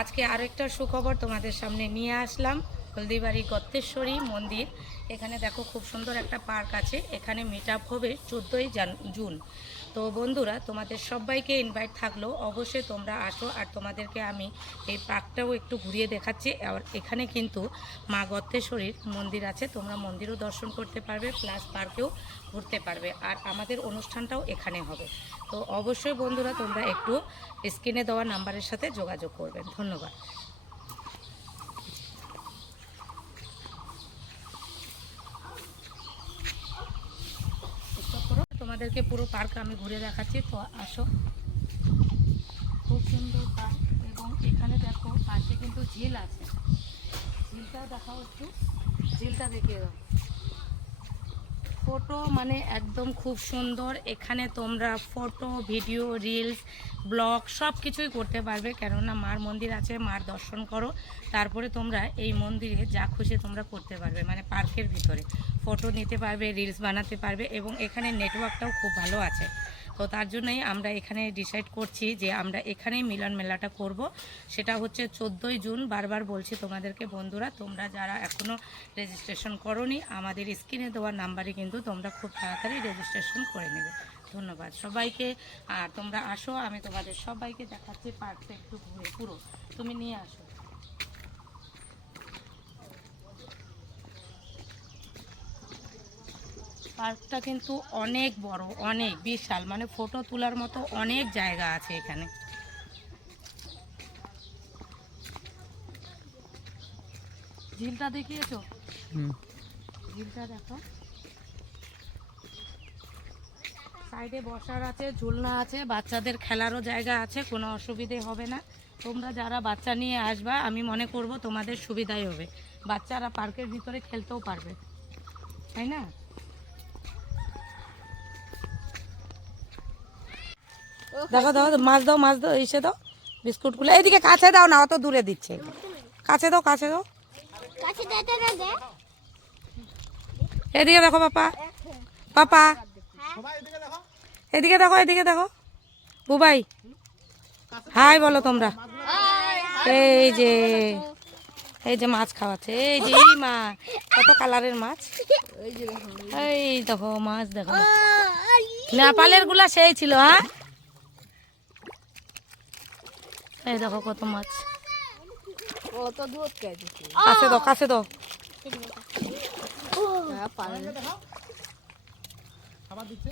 আজকে আরেকটা সুখবর তোমাদের সামনে নিয়ে আসলাম। হলদিবাড়ি গত্তেশ্বরী মন্দির, এখানে দেখো খুব সুন্দর একটা পার্ক আছে। এখানে মিট আপ হবে 14ই জুন। তো বন্ধুরা, তোমাদের সবাইকে ইনভাইট থাকলো, অবশ্যই তোমরা আসো। আর তোমাদেরকে আমি এই পার্কটাও একটু ঘুরিয়ে দেখাচ্ছি। আর এখানে কিন্তু মা গত্তেশ্বরীর মন্দির আছে, তোমরা মন্দিরও দর্শন করতে পারবে, প্লাস পার্কেও ঘুরতে পারবে। আর আমাদের অনুষ্ঠানটাও এখানে হবে। তো অবশ্যই বন্ধুরা, তোমরা একটু স্ক্রিনে দেওয়া নাম্বারের সাথে যোগাযোগ করবেন। ধন্যবাদ। তোমাদেরকে পুরো পার্ক আমি ঘুরে দেখাচ্ছি, তো আসো। খুব সুন্দর পার্ক, এবং এখানে দেখো পাশে কিন্তু ঝিল আছে। ঝিলটাও দেখাও একটু, ঝিলটা দেখিয়ে দাও। ফটো মানে একদম খুব সুন্দর। এখানে তোমরা ফটো, ভিডিও, রিলস, ব্লগ সব কিছুই করতে পারবে, কেননা মার মন্দির আছে। মার দর্শন করো, তারপরে তোমরা এই মন্দিরে যা খুশি তোমরা করতে পারবে। মানে পার্কের ভিতরে ফটো নিতে পারবে, রিলস বানাতে পারবে, এবং এখানে নেটওয়ার্কটাও খুব ভালো আছে। তো তার জন্যই আমরা এখানে ডিসাইড করছি যে আমরা এখানেই মিলন মেলাটা করব। সেটা হচ্ছে 14ই জুন। বারবার বলছি তোমাদেরকে বন্ধুরা, তোমরা যারা এখনও রেজিস্ট্রেশন করোনি, আমাদের স্ক্রিনে দেওয়া নাম্বারে কিন্তু তোমরা খুব তাড়াতাড়ি রেজিস্ট্রেশন করে নেবে। ধন্যবাদ সবাইকে। আর তোমরা আসো, আমি তোমাদের সবাইকে দেখাচ্ছি পার্কটা একটু ঘুরে পুরো। তুমি নিয়ে আসো। পার্কটা কিন্তু অনেক বড়, অনেক বিশাল, মানে ফটো তোলার মতো অনেক জায়গা আছে এখানে। ঝিলটা দেখিয়েছো? ঝিলটা দেখো, সাইডে বসার আছে, ঝুলনা আছে, বাচ্চাদের খেলারও জায়গা আছে, কোনো অসুবিধে হবে না। তোমরা যারা বাচ্চা নিয়ে আসবা, আমি মনে করব তোমাদের সুবিধাই হবে। বাচ্চারা পার্কের ভিতরে খেলতেও পারবে, তাই না? দেখো দেখো, মাছ দাও, মাছ দাও, এসে দাও বিস্কুটগুলো। এইদিকে কাছে দাও না, অত দূরে দিচ্ছে। কাছে দাও, কাছে দাও। এদিকে দেখো পাপা, পাপা এদিকে দেখো, এদিকে দেখো। বুবাই হাই বলো তোমরা। এই যে, এই যে মাছ খাওয়াচ্ছে, এই যে এই মাছ, কত কালারের মাছ। এই দেখো মাছ, দেখো নেপালের গুলা সেই ছিল। হ্যাঁ, এই দেখো কত মাছ। কাছে দাও, কাছে দাও। খাবার দিচ্ছে।